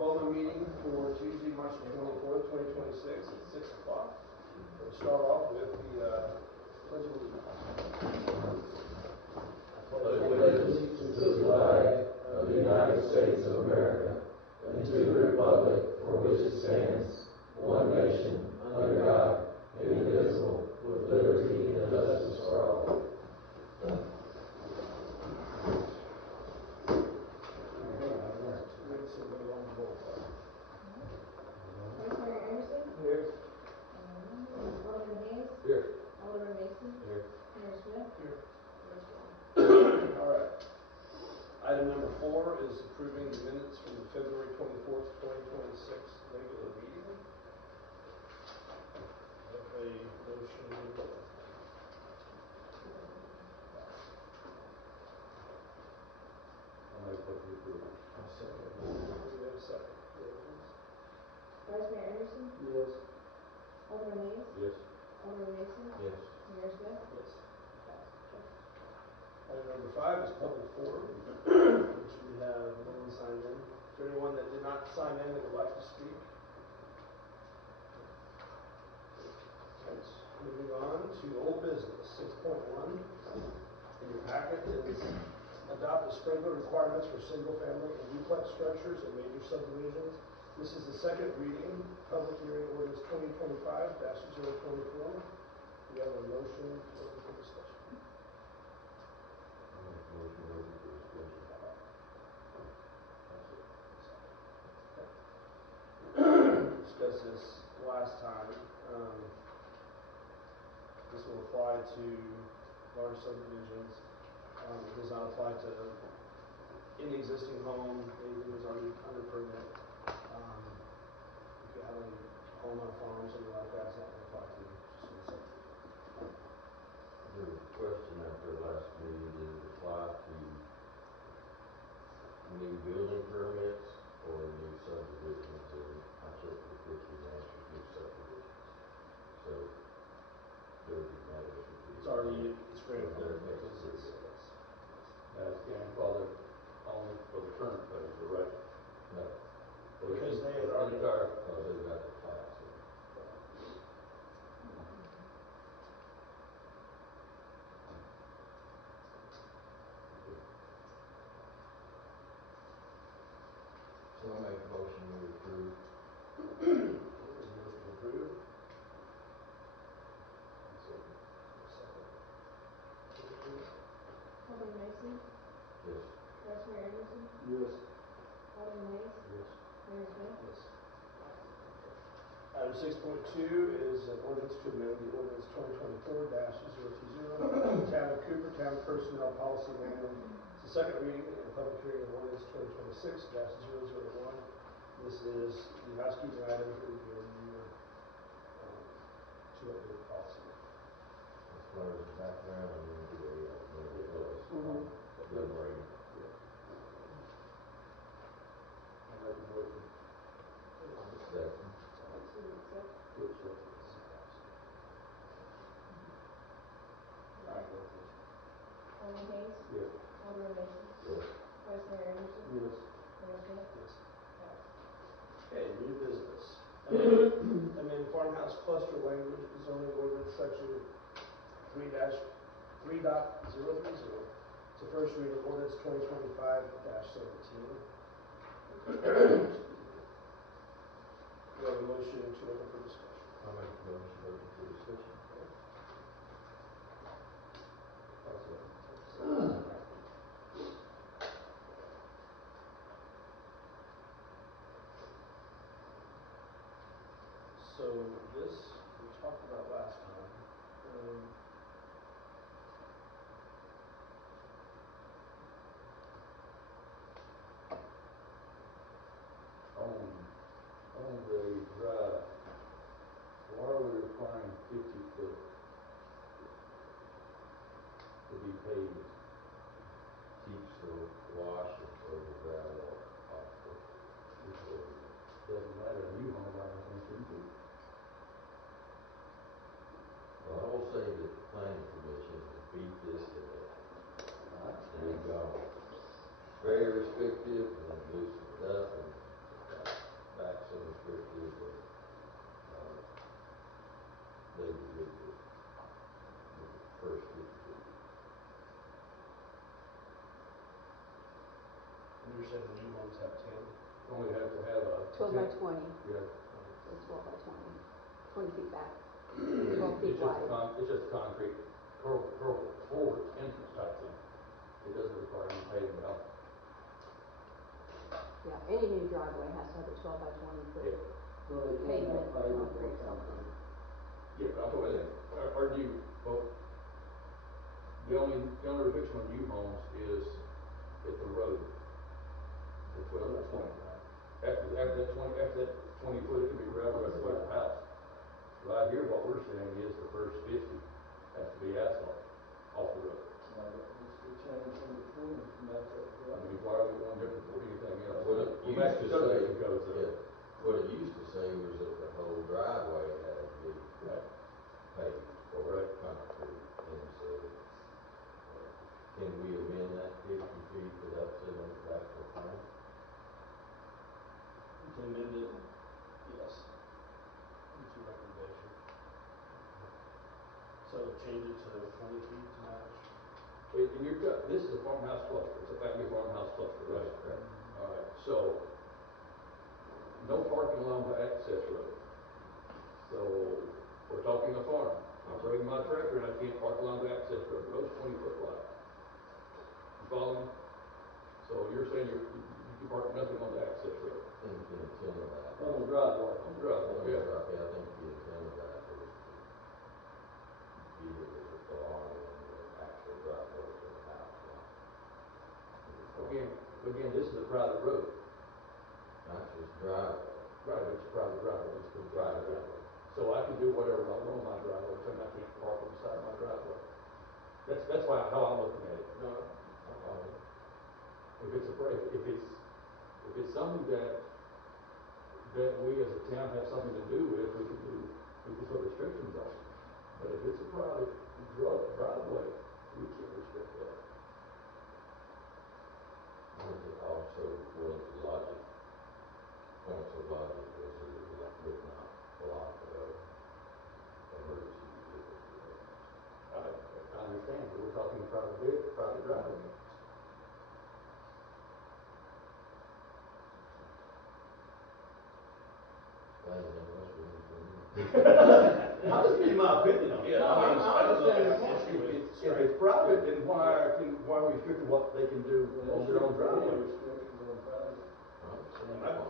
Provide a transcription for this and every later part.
Boma meeting for Tuesday, March 24th, 2026 at 6 o'clock. We'll start off with the Pledge of Allegiance. Pledge allegiance to the flag of the United States of America and to the republic for which it stands, one nation, under God, indivisible, with liberty and justice for all. Item number 4 is approving the minutes from the February 24th, 2026 regular meeting. Have a motion. I'll make what we approve. I'll second. We have a second. Vice Mayor Anderson? Yes. Alderman Hayes? Yes. Alderman Mason? Yes. Mayor Smith? Yes. Item number 5 is public forum, which we have no one signed in. Is there anyone that did not sign in that would like to speak? Right. Moving on to old business, 6.1. In your packet is adopt the sprinkler requirements for single-family and duplex structures and major subdivisions. This is the second reading, public hearing ordinance 2025-024. We have a motion to open for discussion. Discussed this last time. This will apply to large subdivisions. It does not apply to any existing home. Anything that's already under permit. If you have a home on a farm, something like that, it's not going to apply to. There was a question after last meeting, did it apply to new building permits or new subdivisions? And I checked with Ricky and answered new subdivisions. So, doesn't matter if It's already, it's grandfathered because it's, That's grandfathered only for the current phase, right? no. Because they had already- Because they got the class. So I make a motion to approve. approved. Alderman Mason? Yes. Vice Mayor Anderson? Yes. Alderman Hayes? Yes. Mayor Smith? Yes. Item 6.2 is an ordinance to amend the ordinance 2024-020, Town of Cooper Town Personnel Policy Manual. It's the second reading and public hearing of ordinance 2026-001. This is the housekeeping item that we give you to update the policy. As far as the background, I'm going to do a delivery. I'll make a motion. Second. Alderman Hayes? Yes. Alderman Mason? Yes. Vice Mayor Anderson? Yes. Mayor Smith? Yes. Okay, new business. Amend farmhouse cluster language zoning ordinance section 3-3.030. It's the first reading of ordinance 2025-17. We have a motion to open for discussion. I'll make a motion to open for discussion. So this we talked about last time. On the drive, why are we requiring 50 foot to be paved? Keeps the wash or the gravel off the Doesn't matter, you home run within 2 feet. Well, I will say that the planning commission has beat this to death. We've gone very restrictive and loosened it up, and strictly that, they would get the first 50 feet. And you're saying the new ones have 10? Only have to have a. 12 by 20, Yeah. so 12 by 20 feet back, 12 feet wide. It's just concrete, curl forward entrance type thing. It doesn't require any paving at all. Yeah, any new driveway has to have a 12 by 20 foot Yeah. So they can't pavement, have pavement concrete, or something. Yeah, but I'm talking about, our new, well, the only restriction on new homes is at the road, the 12 to 20. After that 20 foot, it can be gravel right away to the house. Right here, what we're saying is the first 50 has to be asphalt off the road. It's the change from the 20 to match up with I that. mean, why are we going different for anything else? What it We're back to used to say, subdivision codes though. yeah, what it used to say was that the whole driveway had to be Right. paved or Right. concrete, and so, can we amend that 50 feet without sending it back to the plan? You can amend it, yes. It's your recommendation. So change it to 20 feet to match. And you've got, this is a farmhouse cluster, it's a family farmhouse cluster, right? Correct. All right, so, no parking along the access road. So, we're talking a farm. I'm bringing my tractor and I can't park along the access road. The road's 20 foot wide. You follow me? So you're saying you can park nothing on the access road? And the intent of that. On the driveway. On the driveway, yeah. Yeah, I think the intent of that was to be able to belong in the actual driveway to the house. Again, this is a private road. Not just driveway. Right, it's a private driveway, it's a private driveway. So I can do whatever I want on my driveway, so I can't park on the side of my driveway. That's how I'm looking at it. No, I follow it. If it's something that we as a town have something to do with, we can put restrictions on it. But if it's a private driveway, we can't restrict that. Was it also one of the logic, points of logic was that it would not block emergency vehicles? I understand, but we're talking private driveway. Explain it unless we need to. I'm just giving my opinion on it. Yeah, I mean, I don't know if understand. that's an issue with If it's private, then why are we restricting what they can do on their own driveway? Restrictions on private.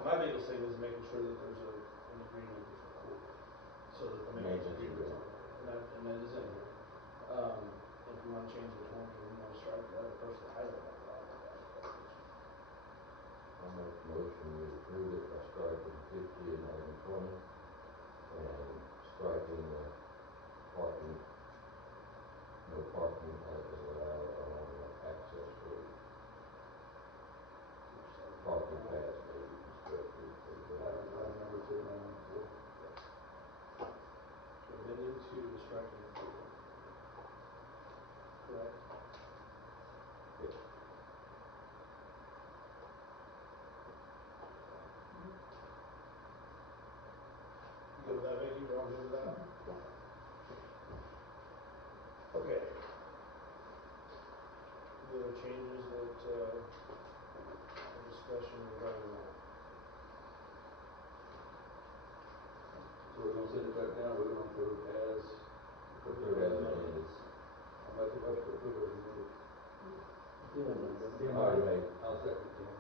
My biggest thing is making sure that there's an agreement with the court, so that the maintenance agreement, and that is in here. If you want to change the 20, or you want to strike the other person, I don't have a problem with that. I'll make a motion to approve it by striking 50 and adding 20, and striking parking, no parking as allowed on access road. Parking pads may be constructed for the Item number 2, Amending to the striking of the correct? Yes. You good with that, Vicky? You're all good with that? Yes. Okay. Any other changes that, discussion regarding that? So we're gonna send it back down, we're gonna approve as. Put it as amended. I'll make a motion to approve as amended. Yeah. Already made. I'll second it.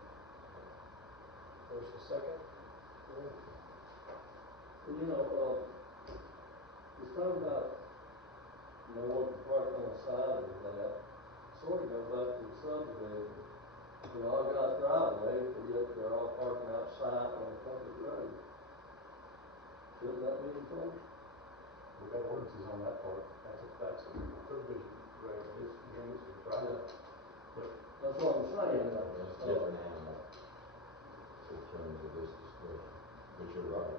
First and second? You know, it's talking about, what the park on the side of that, sort of goes back to the subdivision. We all got driveways, but yet they're all parking outside on the public road. Shouldn't that be enforced? We've got ordinances on that part, that's a subdivision, right, this, again, this is private. But That's what I'm saying. That's a different animal in terms of this discussion, but you're right.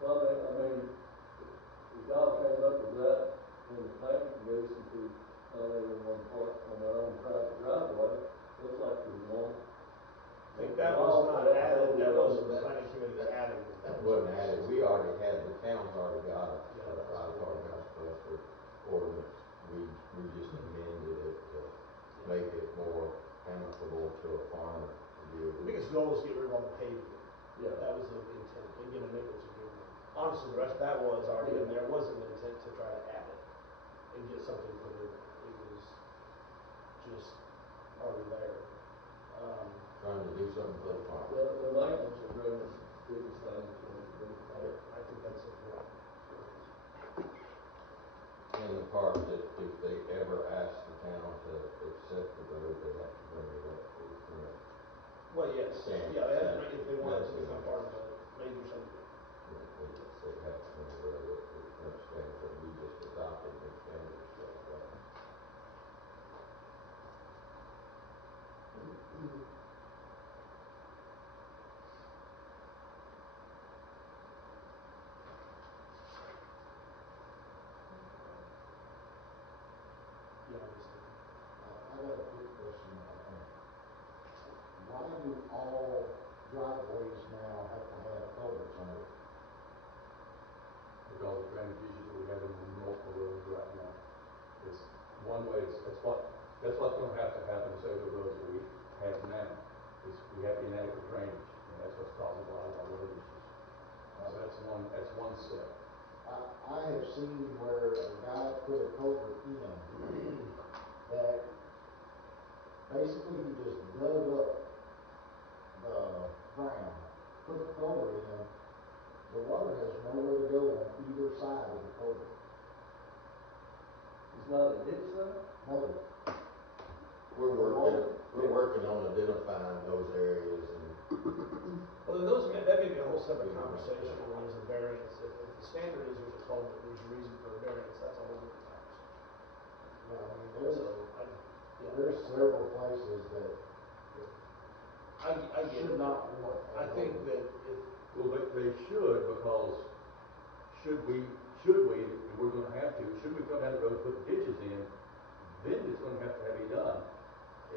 Well, I mean, if y'all came up with that, then the planning commission could, everyone park on their own private driveway, just like there's one. I think that was not added, that wasn't the planning committee that added it. That wasn't county's already got a, I've already got a cluster ordinance. We just amended it to make it more amicable to a farmer to be able The to. biggest goal is to get rid of all the paving. Yeah. That was the intent, and get a maintenance agreement. Honestly, the rest, that was already in there, wasn't an intent to try to add it and get something put in there. It was just already there. Trying to do something for the farmer. The maintenance agreement's the biggest thing that we need to do. I think that's important. And the part that if they ever ask the town to accept the road, they have to bring it up to the current. Well, yes, Standard. yeah, they had, if they wanted to That's become part of the major subdivision. They have to bring the road up to the current standard, but we just adopted new standards for that. Yeah, I guess. I got a quick question. Why do all driveways now have to have culverts on it? Because of drainage issues that we have in multiple roads right now. It's one way, that's what's gonna have to happen to save the roads that we have now, is we have inadequate drainage, and that's what's causing a lot of our road issues. So that's one step. I have seen where a guy put a culvert in that basically he just dug up the ground, put the culvert in. The water has nowhere to go on either side of the culvert. It's not a ditch though? No. We're working on identifying those areas and. Well, then that may be a whole separate conversation when there's a variance. If the standard is there's a culvert, there's a reason for a variance, that's a whole different conversation. Yeah, I mean, Yeah. there's several places that I get should it. not want. I think that if, Well, they should, because should we, and we're gonna have to, should we come down the road and put the ditches in, then it's gonna have to be done.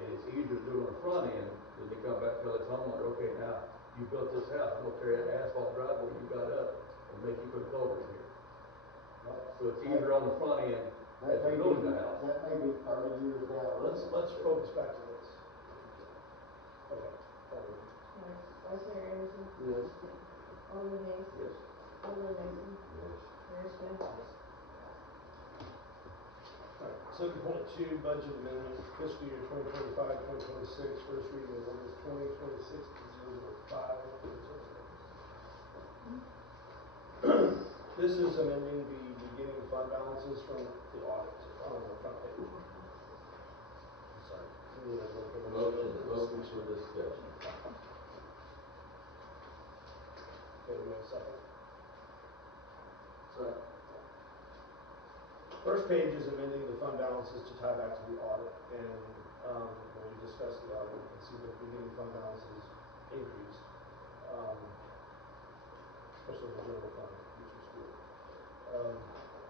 And it's easier to do it on the front end than to come back and tell its homeowner, okay, now, you built this house, I'm gonna tear that asphalt driveway you got up and make you put a culvert in here. So it's easier on the front end as That may you're be, building the house. that may be 30 years down. let's focus back to this. Okay. Vice Mayor Anderson, Yes. Alderman Hayes, Yes. Alderman Mason, Yes. Mayor Smith. Alright, 7.2, budget amendment, fiscal year 2025-2026, first reading of ordinance 2026-005. This is amending the beginning fund balances from the audit on the front page. Sorry. Motion for discussion. Okay, we have a second. So, First page is amending the fund balances to tie back to the audit, and, when we discussed the audit, you can see the beginning fund balances increased, especially the general fund, which is good.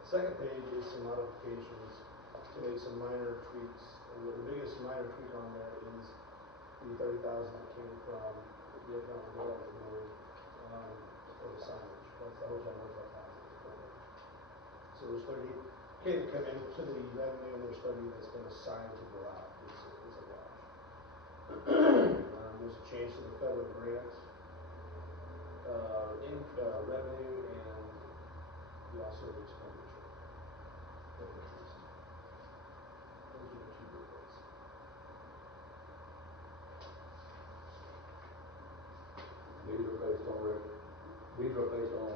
Second page is some modifications to make some minor tweaks, and the biggest minor tweak on there is the 30,000 that came from the economic development board, for the signage, that's the hotel motel tax. So there's 30K to come into the revenue, and there's 30 that's been assigned to go out. It's a wash. There's a change to the federal grant, revenue, and also the expenditure. Increased. Those are the two big ones. These are based on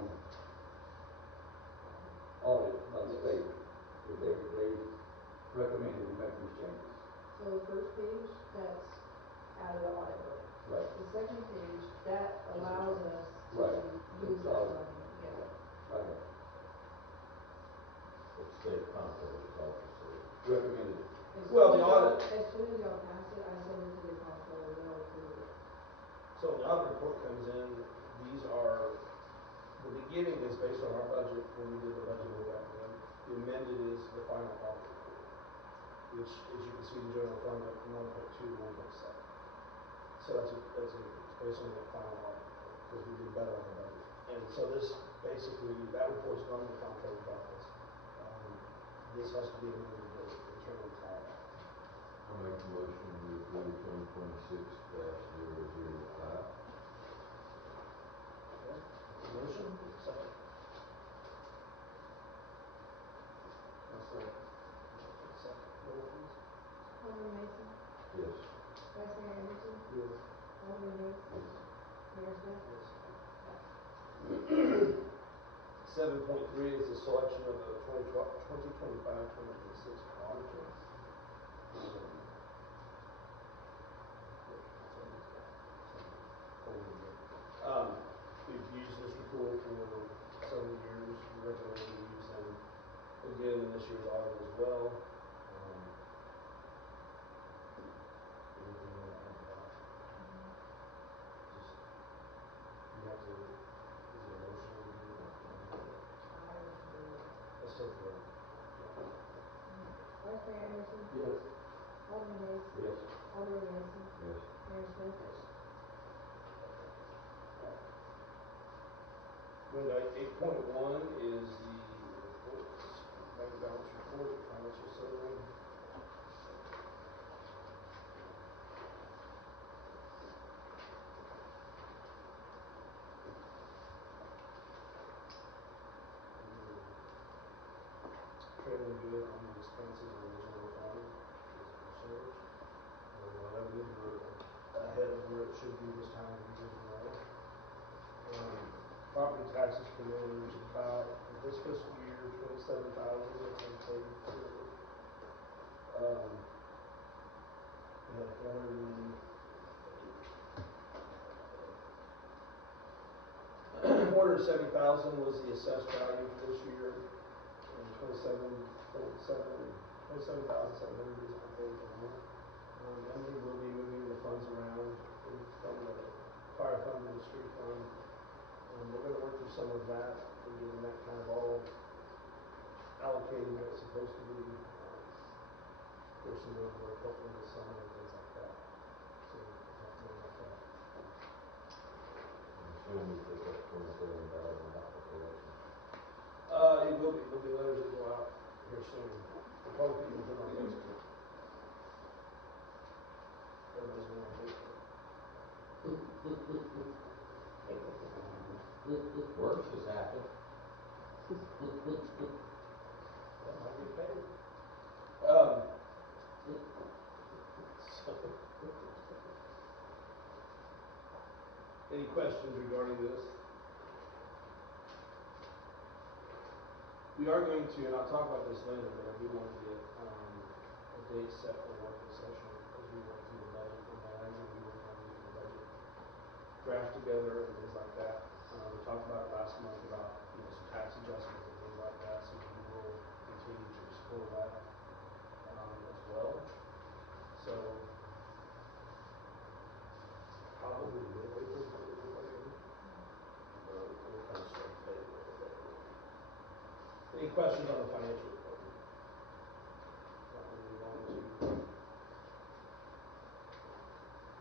audit by the state. They recommended we make these changes. So the first page, that's out of the audit book. Right. The second page, that allows us to Right. use that money, yeah. Right. It's state comptroller's office. Recommended. As Well, soon the as y'all- audit- As soon as y'all pass it, I send it to the comptroller, they'll approve it. So when the audit report comes in, these are, the beginning is based on our budget, when we did the budget way back then. The amended is the final audit report, which, as you can see, the general fund went from 1.2 to 1.7. So that's an increase based on the final audit report, because we did better on the budget. And so this, basically, that report's gone to the comptroller's office. This has to be amended to return the tag. I'll make a motion to approve 2026-005. Okay, motion, second. Second, roll please. Alderman Mason, Yes. Vice Mayor Anderson, Yes. Alderman Hayes, Yes. Mayor Smith. 7.3 is the selection of the 2025-2026 auditor. We've used this report for several years. We recommend we use them again in this year's audit as well. Anything you want to add to that? Just, you have to, is it a motion to do that? Let's take the vote. Vice Mayor Anderson, Yes. Alderman Hayes, Yes. Alderman Mason, Yes. Mayor Smith. Window 8.1 is the reports, bank balance report, financial summary. Trailing good on the expenses and the general fund as a percentage. Revenues were ahead of where it should be this time of year as well. Property taxes come in about, this fiscal year, 27,000 that's unpaid currently. We had 470,000 was the assessed value for this year, and 27,700 is unpaid currently. And we will be moving the funds around from the fire fund to the street fund. We're going to work through some of that and getting that kind of all allocated where it's supposed to be. Of course, some road work, hopefully this summer and things like that. So we'll have to worry about that. I'm assuming we take up 27,000 off the collection. It will be. There'll be letters that go out here soon. We'll probably put it on Facebook. Everybody's going on Facebook. Work has happened. That might get paid. So, any questions regarding this? We are going to, and I'll talk about this later, but I do want to get a date set for a working session as we work through the budget. And then I'm going to be working on getting the budget draft together and things like that. We talked about it last month about some tax adjustments and things like that, so we will continue to explore that as well. So probably will wait for the budget to come in. We'll kind of start today a little bit. Any questions on the financial report? Not really long to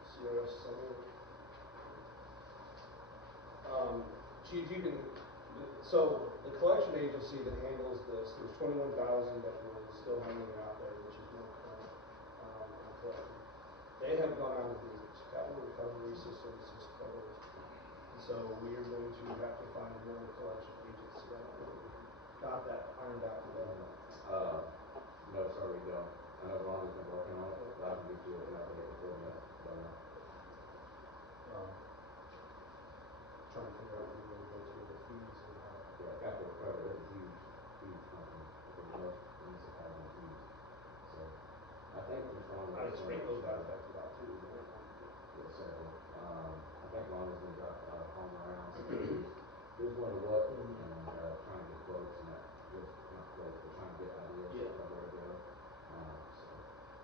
CRS summary. Chief, you can, so the collection agency that handles this, there's 21,000 that was still hanging out there, which is more current on collecting. They have gone out of business. Capital Recovery Systems is closed. And so we are going to have to find another collection agency. I don't know if we got that ironed out yet. No, it's already done. I know Ron has been working on it, but I can get you an update before that. Trying to figure out who we're going to go through the fees and how. Yeah, Capital Recovery is a huge company for most municipalities use. So I think we're trying to. I think Springville got affected out too. Yeah, so I think Ron has been home around. Here's what it was, and trying to get quotes and that, just not quotes, but trying to get ideas of where to go. So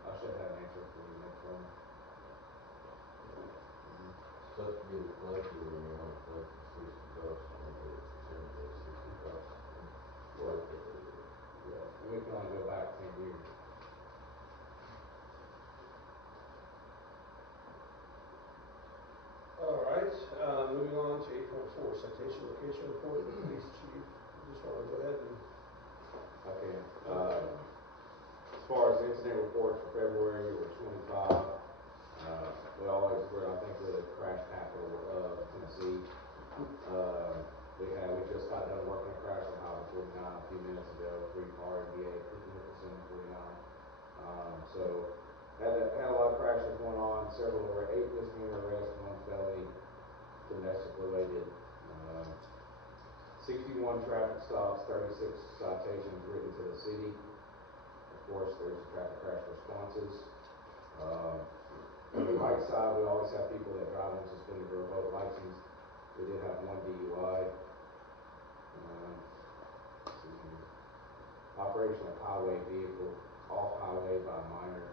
I should have an answer for you next one. So to get it collected, when you're only collecting $60, and the percentage is $60. What? Yeah, we can only go back 10 years. All right, moving on to 8.4, citation Transportation Location Report, Police Chief. You just want to go ahead and. Okay. As far as incident reports for February, we're 25. We're, I think, the crash capital of Tennessee. We just got done working a crash on Highway 49 a few minutes ago, 3-car MBA, 50% 49. So had a lot of crashes going on, several over 8 misdemeanor arrests, 1 felony, domestic related, 61 traffic stops, 36 citations written to the city. Of course, there's the traffic crash responses. On the right side, we always have people that drive unsuspended or revoked license. We did have 1 DUI. Operation of highway vehicle off highway by minor.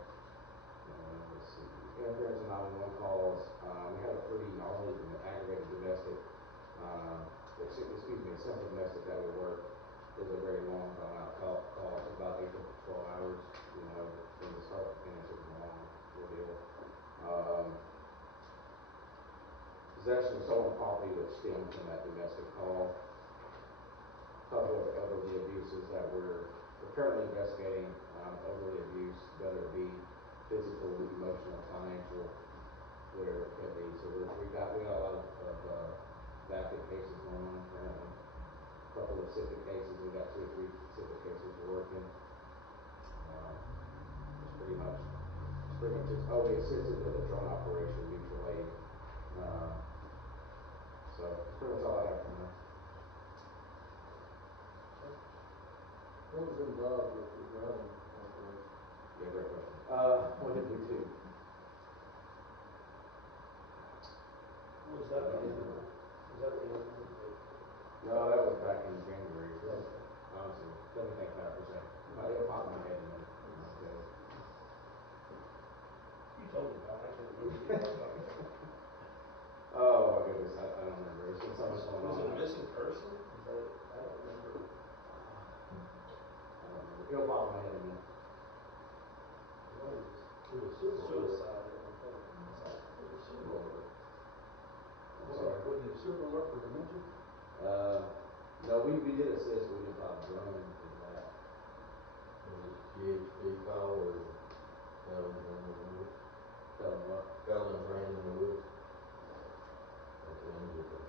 Let's see. Interference in 911 calls. We had a pretty gnarly aggravated domestic. Excuse me, a simple domestic that we worked. It was a very long drawn out call. It was about 8 to 12 hours. From the start to finish, it was a long ordeal. Possession of stolen property which stemmed from that domestic call. A couple of elderly abuses that we're currently investigating. Elderly abuse, whether it be physical, emotional, financial, whatever it could be. So we got a lot of backup cases going on currently. A couple of civic cases. We got 2 or 3 civic cases we're working. It's pretty much just. Oh, we assisted with a drone operation, mutual aid. So that's pretty much all I have from them. What was involved with the drone operation? Yeah, great question. What did we do? Was that the incident? No, that was back in January. Honestly, let me think about it for a second. It'll pop in my head in a minute. You told me about it, I can't remember. Oh my goodness, I don't remember. There's been so much going on. Was it a missing person? I don't remember. It'll pop in my head in a minute. It was suicide. I'm sorry. What did super alert for dementia? No, we did assist. We didn't fly the drone and that. Was it GHP call or felons ran in the woods? Tell them what. Felons ran in the woods. That's an injury.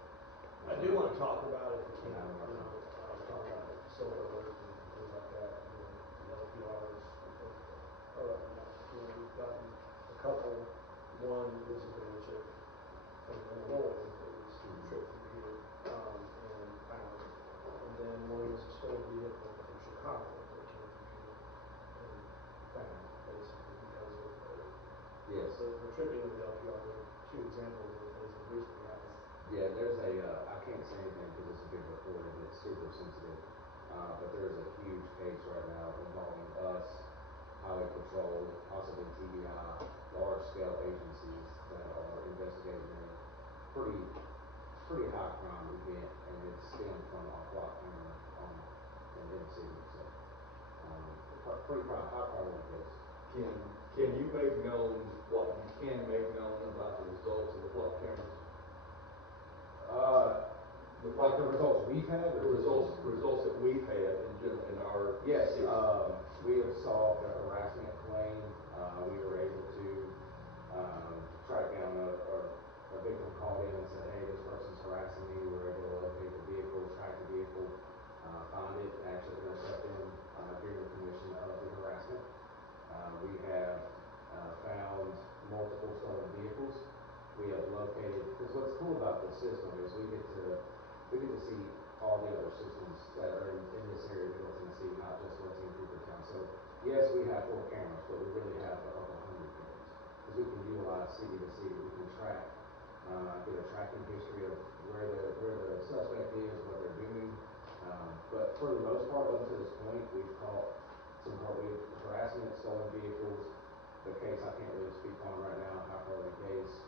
I do want to talk about it if we can, Yeah, talk about silver alert and things like that, LPRs. We've gotten a couple. One was a dementia from Illinois that was tripped from here and found. And then one was a stolen vehicle from Chicago that came from here and found, basically, because of Yes. the tripping of the LPR. There are 2 examples of things that recently happened. Yeah, there's I can't say anything because it's a big report and it's super sensitive. But there's a huge case right now involving us, Highway Patrol, possibly TBI, large-scale agencies that are investigating a pretty high crime event, and it stemmed from a block camera in the city. So, pretty high priority case. Can you make known what you can make known about the results of the flock cameras? Like the results we've had, The results that we've had in general in our yes, city. we have solved a harassment claim. We were able to track down a victim called in and said, hey, this person's harassing me. We were able to locate the vehicle, track the vehicle, find it, actually intercept him during the commission of the harassment. We have found multiple stolen vehicles. We have located, because what's cool about this system is we get to see all the other systems that are in this area of Middle Tennessee, not just what's in Coopertown. So yes, we have 4 cameras, but we really have a couple hundred cameras because we can utilize city to city. We can track, get a tracking history of where the suspect is, what they're doing. But for the most part, up to this point, we've caught some harassment, stolen vehicles. The case I can't really speak on right now, high priority case.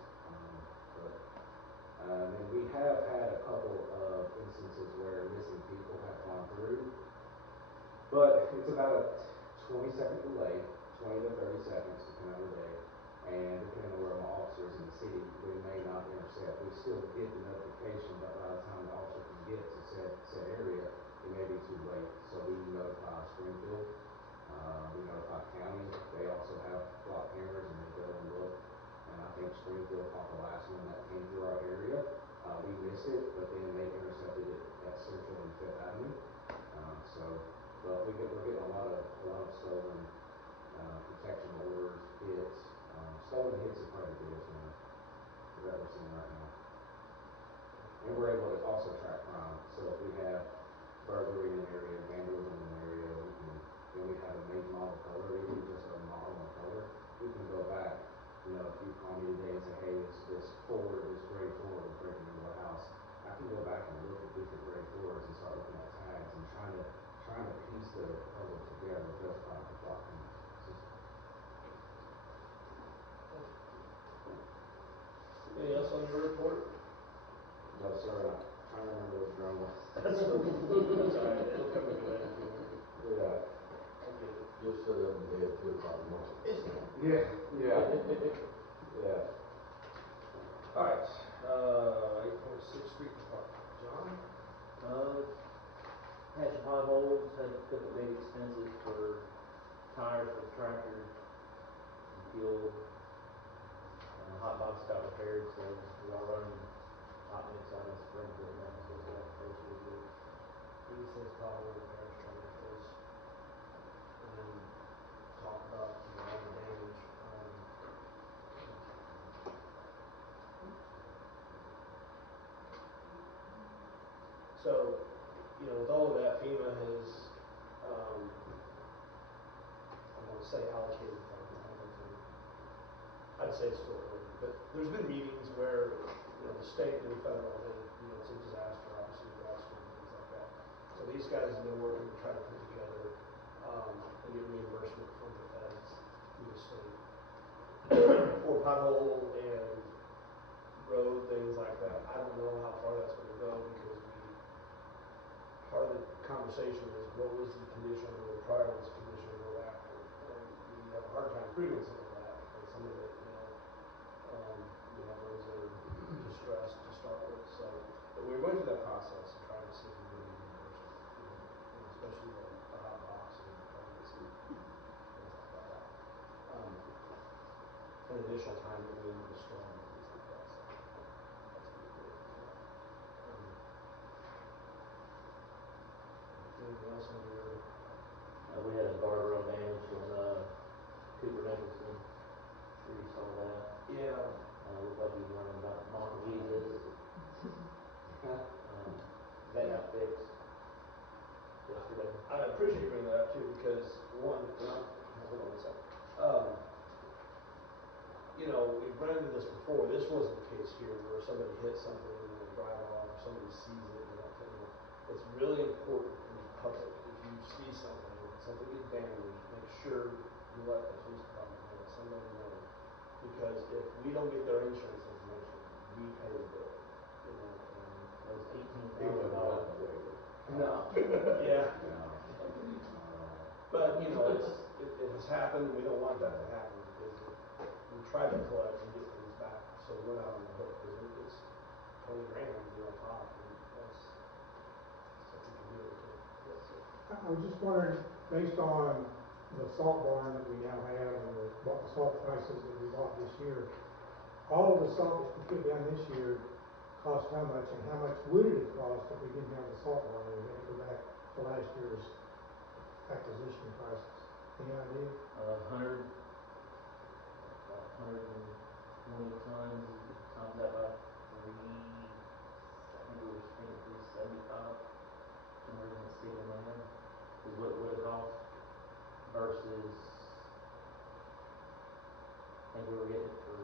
And we have had a couple of instances where missing people have gone through, but it's about a 20-second delay, 20 to 30 seconds, depending on the day, and depending on where my officer is in the city, we may not intercept. We still get the notification, but by the time the officer also track crime. So if we have burglary in an area, vandalism in an area, then we have a make, model, color, even just a model and color, we can go back. You know, if you call me today and say, hey, this Ford, this gray Ford is breaking into a house, I can go back and look at different gray Fords and start looking at tags and trying to piece the puzzle together just by the block system. Anything else on your report? No, sir, I'm trying to remember those drum lists. That's all right, it'll come to you. Yeah. I get it. You'll sit up in bed 2 o'clock in the morning. Yeah. Yeah. All right, 8.6 street department, John? Patch potholes, had a couple big expenses for tires for the tractor, and fuel. Hot box got repaired, so we are running hot mix out of the sprinkler now, so that goes really good. He says pothole repair, trying to fix, and then talk about all the damage. So, you know, with all of that, FEMA has, I'm gonna say allocated funds. I'd say it's still early, but there's been meetings where, you know, the state and the federal, you know, it's a disaster, obviously, disaster and things like that. So these guys have been working to try to put together, and get reimbursement from the feds through the state for pothole and road, things like that. I don't know how far that's gonna go because part of the conversation is what was the condition of the road prior to this condition of the road after. And we have a hard time proving some of that because some of it, you know, we have roads that are distressed to start with. So, but we're going through that process and trying to see if we can get reimbursement, you know, and especially the hot box and the permits and things like that. An additional time that we end the storm and things like that. So that's pretty good. Anything else on your? We had a guardrail damage on Cooper Nicholson. Sure you saw that. Yeah. Looked like he was running about Mark Jesus. That got fixed yesterday. I appreciate you bringing that up too, because one, hold on one second. You know, we've run into this before. This wasn't the case here, where somebody hits something and they drive off, or somebody sees it and that thing. It's really important in the public, if you see something get damaged, make sure you let the police department know, let somebody know. Because if we don't get their insurance information, we pay the bill. You know, It was He wasn't $18,000. running away with it. no. Yeah. No. But, you know, it has happened, and we don't want that to happen, because we try to collect and get things back, so we're not on the hook, because it's 20 grand to do on top, and that's, if we can do it, we can. Yes, sir. I was just wondering, based on the salt barn that we now have and the salt prices that we bought this year, all of the salt that we put down this year cost how much, and how much would it have cost if we didn't have the salt barn and we had to go back to last year's acquisition prices? Any idea? 120 tons, times that by 3, I think we were spending 375, somewhere in the city of there, is what it would have cost, versus, I think we were getting it for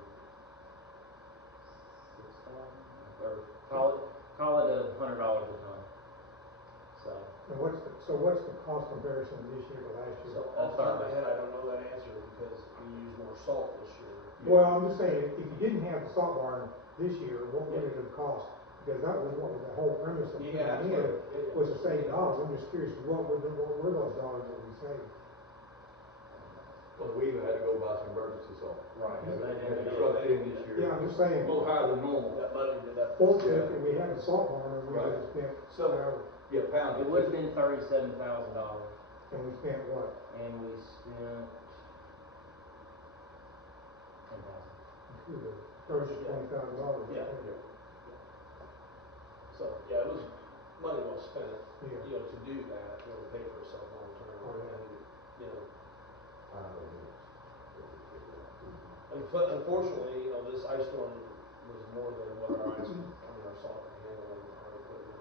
6 tons, or call it $100 a ton. So. And what's the cost comparison this year to last year? So off the top of my head, I don't know that answer, because we use more salt this year. Well, I'm just saying, if you didn't have the salt barn this year, what would it have cost? Because that was what the whole premise of putting Yeah, it in, was to save dollars. I'm just curious, what were those dollars that we saved? Well, we even had to go buy some emergency salt. Right. We had a truck in this year. Yeah, I'm just saying, A little higher than normal. That money did that. fortunately, if we had the salt barn, we would have Right. spent, So- Yeah, pound. It would have been $37,000, and we spent what? and we spent 10,000. $20,000. Yeah. So, yeah, it was money well spent, Yeah. you know, to do that, you know, to pay for itself long term. Oh, yeah. And, you know, Uh, unfortunately, you know, this ice storm was more than what our salt can handle and our equipment.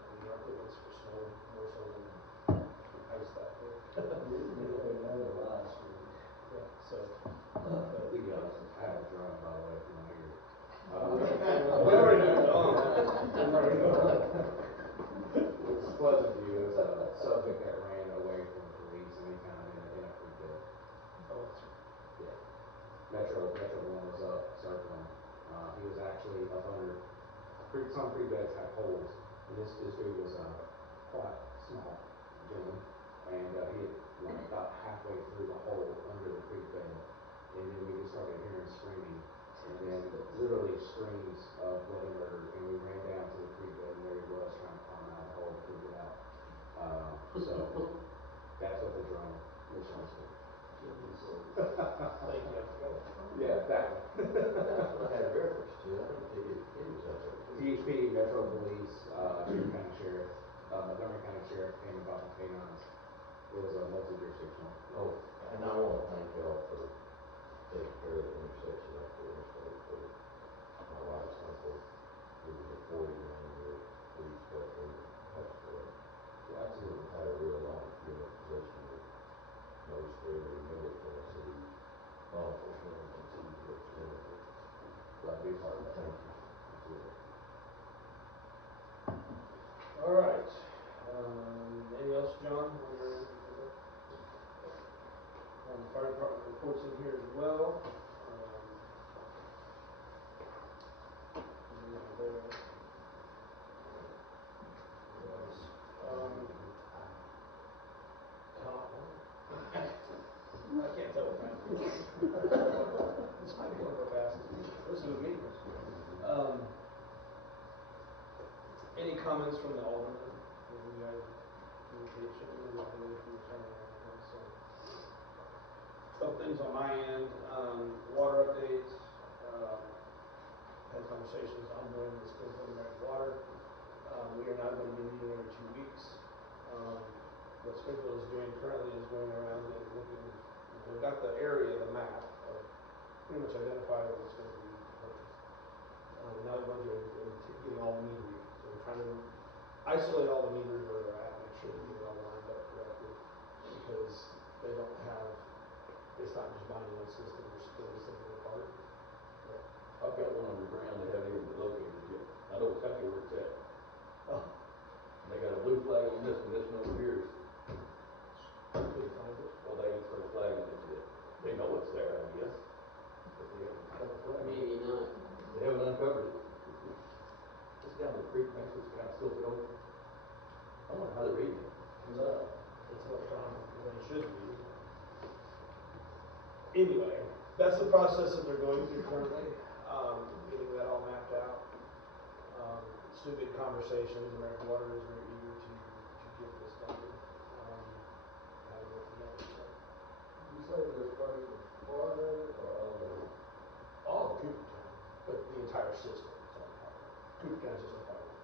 concrete beds have holes, and this dude was quite small gentleman, and he had like about halfway through the hole under the creek bed, and then we just started hearing screaming, and then literally screams of bloody murder, and we ran down to the creek bed, and there he was trying to climb out of the hole to get out. So that's what the drone was on. Thank you. Yeah, that one. That's what I had reference to, I don't think it was out there. DHP, Metro Police, Montgomery County Sheriff, Montgomery County Sheriff came about the canines. It was a multi-jurisdictional. Oh, and I wanna thank y'all for taking care of the intersection up there, for my wife's uncle, who was a 40-man-year police veteran, passed away. Yeah, absolutely. Had a real long, position with most every middle Tennessee law enforcement agency representative. Glad to be a part of that. Thank you. Absolutely. All right. Anything else, John? Fire department reports in here as well. I can't tell what time it is. This might be going to go fast. This is a meeting. Any comments from the alderman? You guys, communication, anything from the turnaround? So, some things on my end. Water updates. Had conversations ongoing with Springfield American Water. We are now going to be meeting every 2 weeks. What Springfield is doing currently is going around and looking. We've got the area, the map, of pretty much identify what's going to be proposed. Now they're going to getting all the metering. So we're trying to isolate all the meters where they're at, make sure that they're all lined up correctly, because they don't have. It's not just buying one system; they're splitting something apart. I've got one underground they haven't even located yet. I know exactly where it's at. Oh, They got a blue flag on this one over here. couldn't find it. Well, they ain't started flagging it yet. They know it's there, I guess. But they haven't got a flag. Maybe not. They haven't uncovered it. It's down the creek, next to it's kind of silted over. I wonder how they're reading it. It's electronic, the way it should be. Anyway, that's the process that they're going through currently, getting that all mapped out. Still good conversations. American Water is very eager to get this done. Haven't looked at it yet. You say they're starting with part of it or all of it? All of Cooper County, but the entire system is on part of it. Cooper County is just a part of it.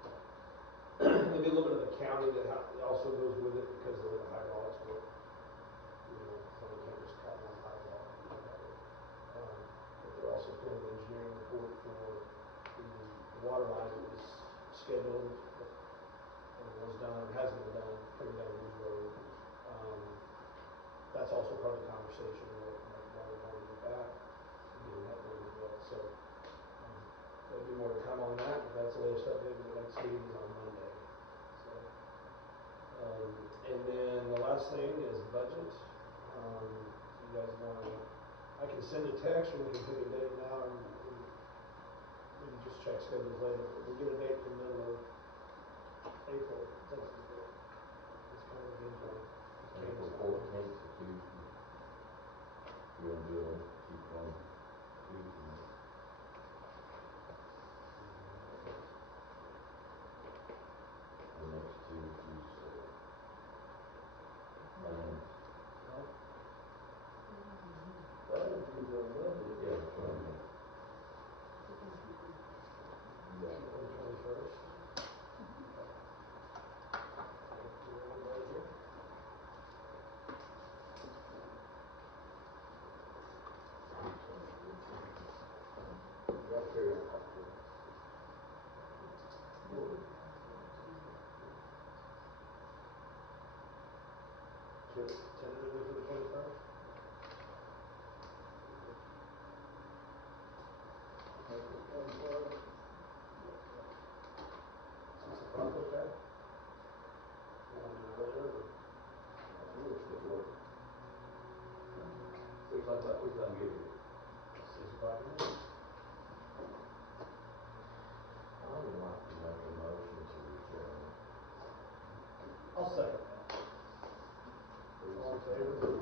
Maybe a little bit of the county that also goes with it because of the hydraulics work. So they can't just cut one hydraulic and do that. But they're also doing an engineering report for the water line that was scheduled, and was done, or hasn't been done, coming down Ridge Road. That's also part of the conversation with water going to get back, and getting that done as well. So there'll be more to come on that, but that's the latest update. The next meeting is on Monday. So, and then the last thing is budget. You guys want to, I can send a text, or we can pick a date now, and we can just check schedules later. But we'll get a date for the middle of April. That's it's kind of a good one. April 14th to Tuesday. You wanna do it, keep on Tuesday. The next Tuesday's, planned. That would be the Monday. Yeah, that's what I meant. Yeah, the 21st. Everybody here? Right there. Tentatively for the 21st? April 21st. Is the clock okay? You want to do it earlier? I wish they would. 6 o'clock, about which time get here? 6 o'clock. I would like to make favor?